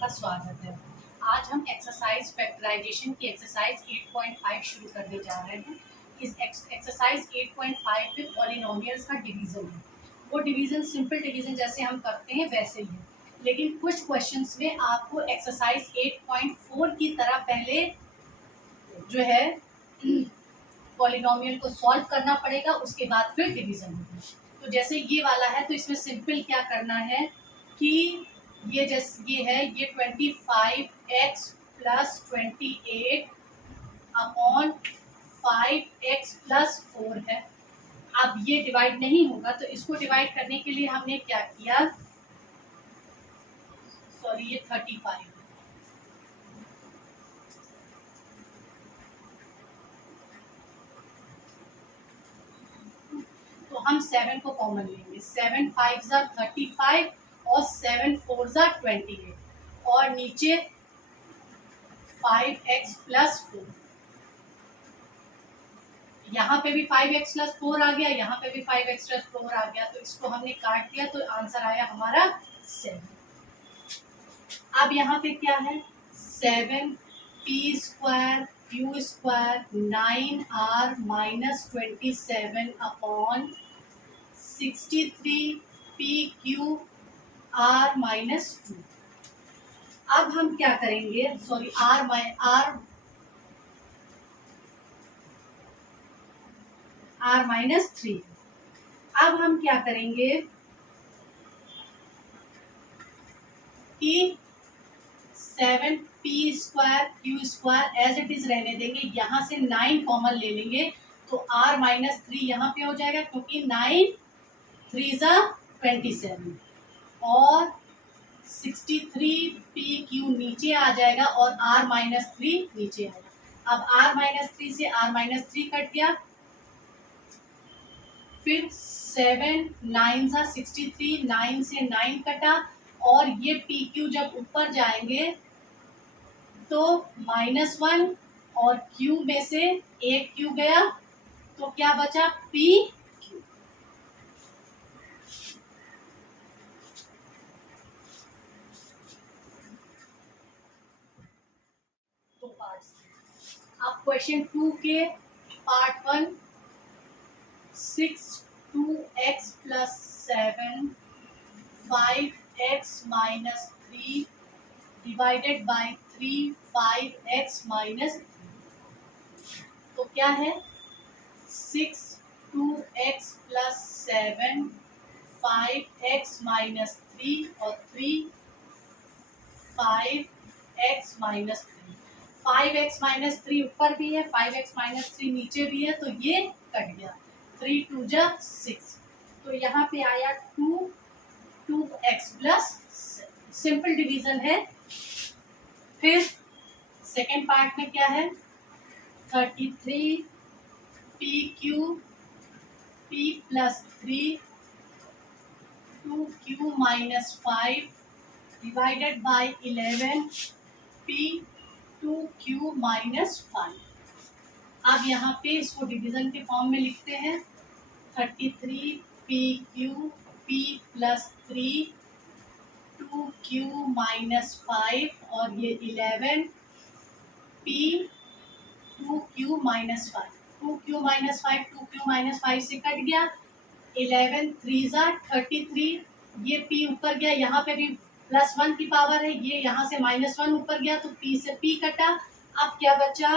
आपका स्वागत है। आज हम एक्सरसाइज फैक्टराइजेशन की एक्सरसाइज 8.5 शुरू करने जा रहे हैं। इस एक्सरसाइज 8.5 में पॉलिनोमियल्स का डिवीजन है। वो डिवीजन सिंपल डिवीजन जैसे हम करते हैं वैसे ही है, लेकिन कुछ क्वेश्चंस में आपको एक्सरसाइज 8.4 की तरह पहले जो है पॉलिनोमियल को सॉल्व करना पड़ेगा, उसके बाद फिर डिवीजन होगा। तो जैसे ये वाला है तो इसमें सिंपल क्या करना है कि ये जैसे ये है, ये 25x plus 28 upon 5x plus 4 है। अब ये डिवाइड नहीं होगा तो इसको डिवाइड करने के लिए हमने क्या किया, सॉरी ये 35, तो हम 7 को कॉमन लेंगे। 7 5 ज़ा 35 और 7 4 ज़ा 28 और नीचे 5x प्लस 4। यहाँ पे भी 5x प्लस 4 आ गया, यहाँ पे भी 5x प्लस 4 आ गया, तो इसको हमने काट दिया तो आंसर आया हमारा 7। अब यहाँ पे क्या है, 7 p square q square 9r minus 27 upon 63 p q r minus 2। अब हम क्या करेंगे, सॉरी r माइनस 3। अब हम क्या करेंगे कि 7 p square q square as it is रहने देंगे, यहाँ से 9 कॉमन ले लेंगे तो r माइनस 3 यहाँ पे हो जाएगा, क्योंकि 9 3 ज़ा 27 और 63 p q नीचे आ जाएगा और r माइनस 3 नीचे आएगा। अब r माइनस 3 से r माइनस 3 कट गया, फिर 7 9 ज़ा 63, 9 से 9 कटा और ये पी क्यू जब ऊपर जाएंगे तो -1 और क्यू में से एक क्यू गया तो क्या बचा पी क्यू। तो पार्ट्स, अब क्वेश्चन 2 के part 1, 6 2x plus 7 5x minus 3 divided by 3 5x minus 3। तो क्या है, 6 2x प्लस 7 5x माइनस 3 और 3 5x माइनस 3। 5x माइनस 3 ऊपर भी है, 5x माइनस 3 नीचे भी है, तो ये कट गया। 3 2 जा 6, तो यहाँ पे आया 2x प्लस, सिंपल डिवीजन है। फिर सेकेंड पार्ट में क्या है, 33 p q p plus 3 2q minus 5 divided by 11 p 2q minus 5। अब यहाँ पे इसको डिवीजन के फॉर्म में लिखते हैं, 33 p q p plus 3 2q minus 5 और ये 11 p 2q minus 5। 2q minus 5 2q minus 5 से कट गया, 11 3 ज़ा 33, ये p ऊपर गया, यहाँ पे भी +1 की पावर है, ये यहाँ से -1 ऊपर गया तो p से p कटा। अब क्या बचा,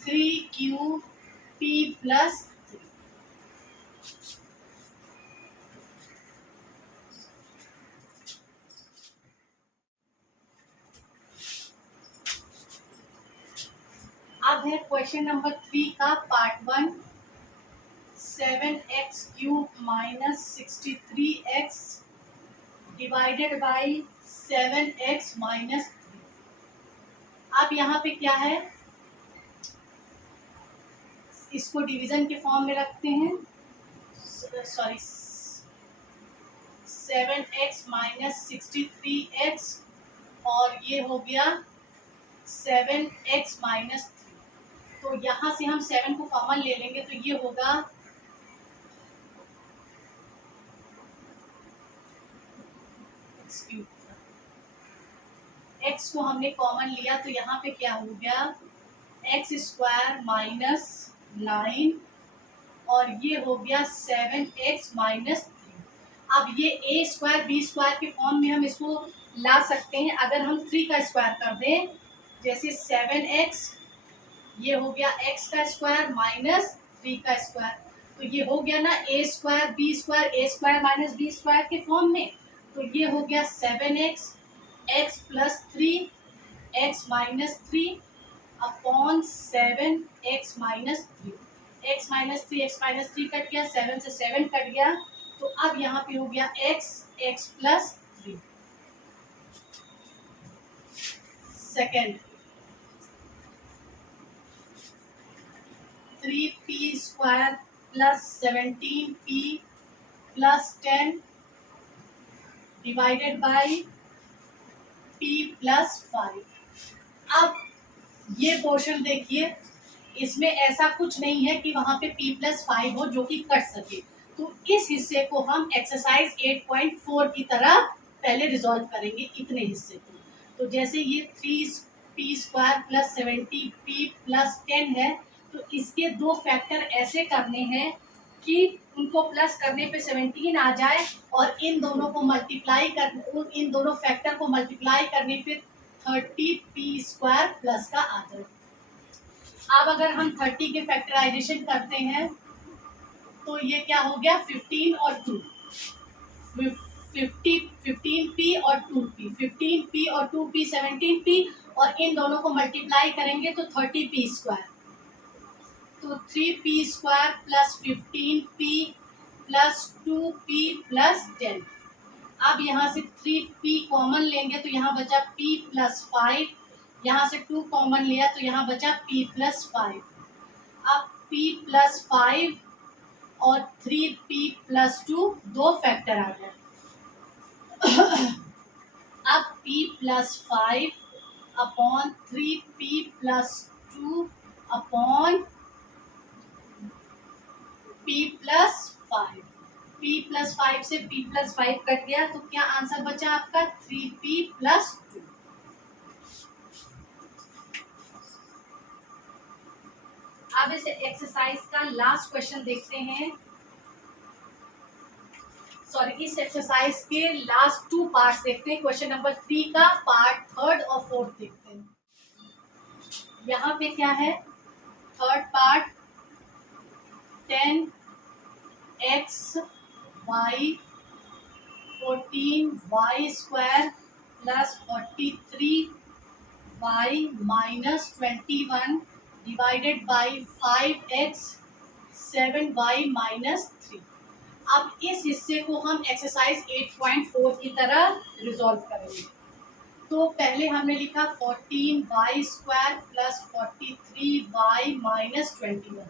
3q p प्लस 3। अब है क्वेश्चन नंबर 3 का part 1, 7x cube minus 63x divided by 7x minus 3। अब यहाँ पे क्या है, इसको डिवीजन के फॉर्म में रखते हैं, सॉरी 7x माइनस 63x और ये हो गया 7x माइनस 3। तो यहाँ से हम 7 को कॉमन ले लेंगे तो ये होगा x को हमने कॉमन लिया तो यहाँ पे क्या हो गया, एक्स स्क्वायर माइनस 9 और ये हो गया 7x माइनस 3। अब ये a स्क्वायर बी स्क्वायर के फॉर्म में हम इसको ला सकते हैं। अगर हम 3 का स्क्वायर कर दें, जैसे 7x, ये हो गया x का स्क्वायर माइनस 3 का स्क्वायर, तो ये हो गया ना a square B square, a square minus B square के फॉर्म में। तो ये हो गया 7x x plus 3 x minus 3 upon 7x minus 3। x minus 3 cut गया, 7 से 7 कट गया, तो अब यहाँ पे हो गया x plus 3। Second 3p square plus 17p plus 10 divided by p plus 5। अब ये पोर्शन देखिए, इसमें ऐसा कुछ नहीं है कि वहां पे p प्लस 5 हो जो कि कट सके, तो इस हिस्से को हम एक्सरसाइज 8.4 की तरह पहले रिजॉल्व करेंगे, इतने हिस्से को। तो जैसे ये 3p square plus 70p plus 10 है, तो इसके दो फैक्टर ऐसे करने हैं कि उनको प्लस करने पे 17 आ जाए और इन दोनों को मल्टीप्लाई कर, इन दोनों फैक्टर को मल्टीप्लाई करने पे 30p स्क्वायर प्लस का आ जाए। अब अगर हम 30 के फैक्टराइजेशन करते हैं तो ये क्या हो गया, 15 और 2, 15p और 2p, 15p और 2p 17p, और इन दोनों को मल्टीप्लाई करेंगे तो 30p स्क्वायर, तो 3p square plus 15p plus 2p plus 10। अब यहाँ से 3p कॉमन लेंगे तो यहाँ बचा p प्लस 5, यहाँ से 2 कॉमन लिया तो यहाँ बचा p प्लस 5। अब p प्लस 5 और 3p प्लस 2 दो फैक्टर आ गए। अब p plus 5 upon 3p plus 2 upon p plus 5, p plus 5 से p प्लस 5 कट गया, तो क्या आंसर बचा आपका, 3p प्लस 2। अब इस एक्सरसाइज का लास्ट क्वेश्चन देखते हैं, सॉरी इस एक्सरसाइज के लास्ट 2 पार्ट्स देखते हैं। क्वेश्चन नंबर 3 का पार्ट 3 और 4 देखते हैं। यहाँ पे क्या है, third part 10x y 14y square plus 43y minus 21 divided by 5x 7y minus 3। अब इस हिस्से को हम एक्सरसाइज 8.4 की तरह रिजॉल्व करेंगे। तो पहले हमने लिखा 14y square plus 43y minus 21,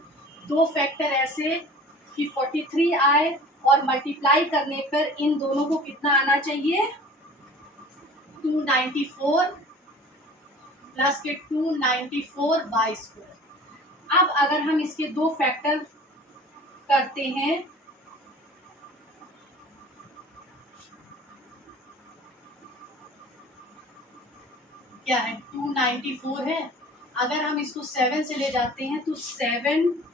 दो फैक्टर ऐसे कि 43 आए और मल्टीप्लाई करने पर इन दोनों को कितना आना चाहिए, 294 प्लस के 294y स्क्वायर। अब अगर हम इसके दो फैक्टर करते हैं, क्या है 294 है, अगर हम इसको 7 से ले जाते हैं तो 7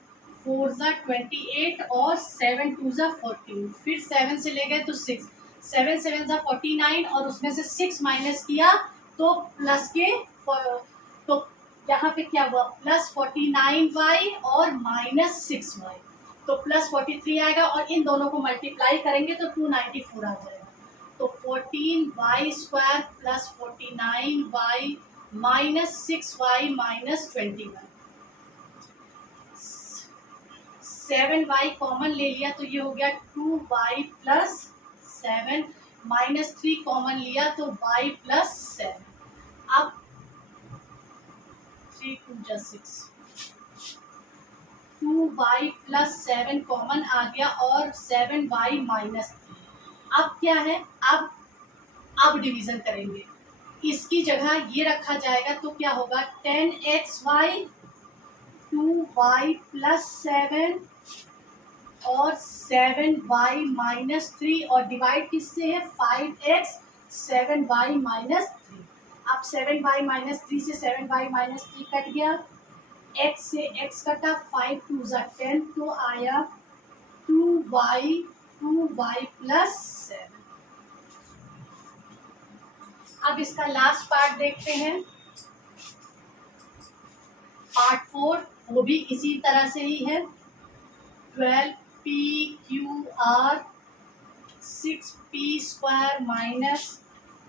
4 28 और 7 2 14, फिर 7 से ले गए तो 6, 7 7 49 और उसमें से 6 माइनस किया तो प्लस के, तो यहाँ पे क्या हुआ, प्लस 49y और माइनस 6y, तो प्लस 43 आएगा और इन दोनों को मल्टीप्लाई करेंगे तो 294 आ जाएगा। तो 14y square plus 49y minus 6y minus 21, 7y common ले लिया तो ये हो गया 2y प्लस 7 माइनस 3 कॉमन लिया तो y प्लस 7। अब 3 2 6, 2y प्लस 7 कॉमन आ गया और 7y माइनस 3। अब क्या है, अब डिवीजन करेंगे, इसकी जगह ये रखा जाएगा तो क्या होगा, 10xy 2y प्लस 7 और 7y माइनस 3 और डिवाइड किससे है, 5x 7y माइनस 3। अब 7y-3 से 7y-3 कट गया, x से x कटा, 5 2 10, तो आया 2y प्लस 7। अब इसका लास्ट पार्ट देखते हैं, पार्ट 4, वो भी इसी तरह से ही है। 12pqr 6p² minus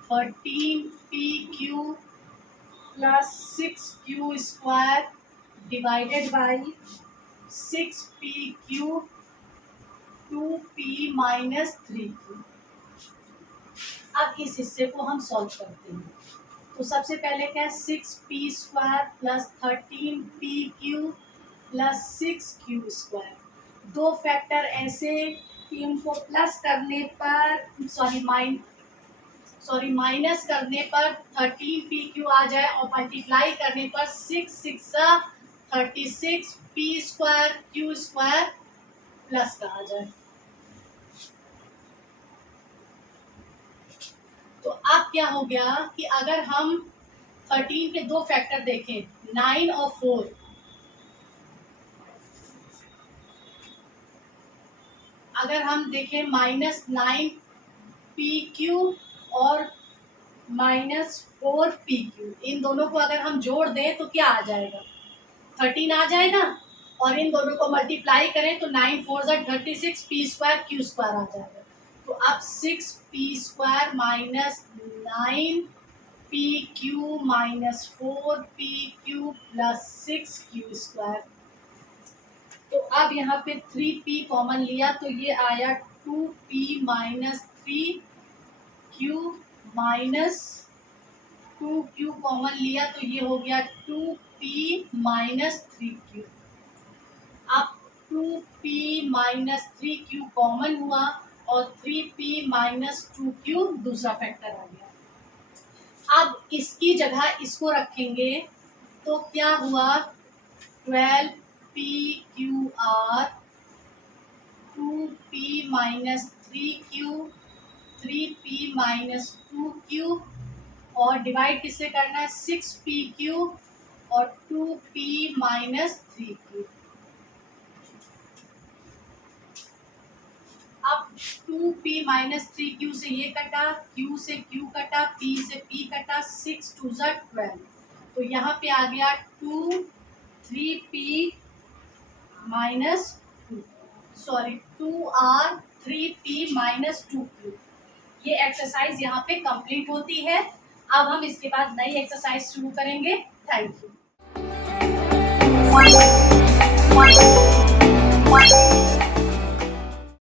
13pq plus 6q² divided by 6pq 2p minus 3q। अब इस हिस्से को हम सॉल्व करते हैं। तो सबसे पहले क्या है, 6p² plus 13pq plus 6q²। दो फैक्टर ऐसे कि उनको प्लस करने पर माइनस करने पर 13pq आ जाए और मल्टीप्लाई करने पर 6 6 36 p² q² प्लस का आ जाए। तो अब क्या हो गया कि अगर हम 13 के दो फैक्टर देखें, 9 और 4, अगर हम देखें -9pq और -4pq, इन दोनों को अगर हम जोड़ दें तो क्या आ जाएगा, 13 आ जाएगा, और इन दोनों को मल्टीप्लाई करें तो 9 4 36 p² q² आ जाएगा। तो अब 6p² minus 9pq minus 4pq plus 6q²। तो अब यहाँ पे 3p कॉमन लिया तो ये आया 2p minus 3q minus 2q common लिया तो ये हो गया 2p माइनस 3q। अब 2p माइनस 3q कॉमन हुआ और 3p माइनस 2q दूसरा फैक्टर आ गया। अब इसकी जगह इसको रखेंगे तो क्या हुआ, 12pqr 2p minus 3q 3p minus 2q और डिवाइड किससे करना है, 6pq और 2p माइनस 3q। अब 2p माइनस 3q से ये कटा, q से q कटा, p से p कटा, 6 2 12, तो यहाँ पे आ गया 3p minus 2r 3p minus 2q। ये एक्सरसाइज यहाँ पे कंप्लीट होती है। अब हम इसके बाद नई एक्सरसाइज शुरू करेंगे। Thank you.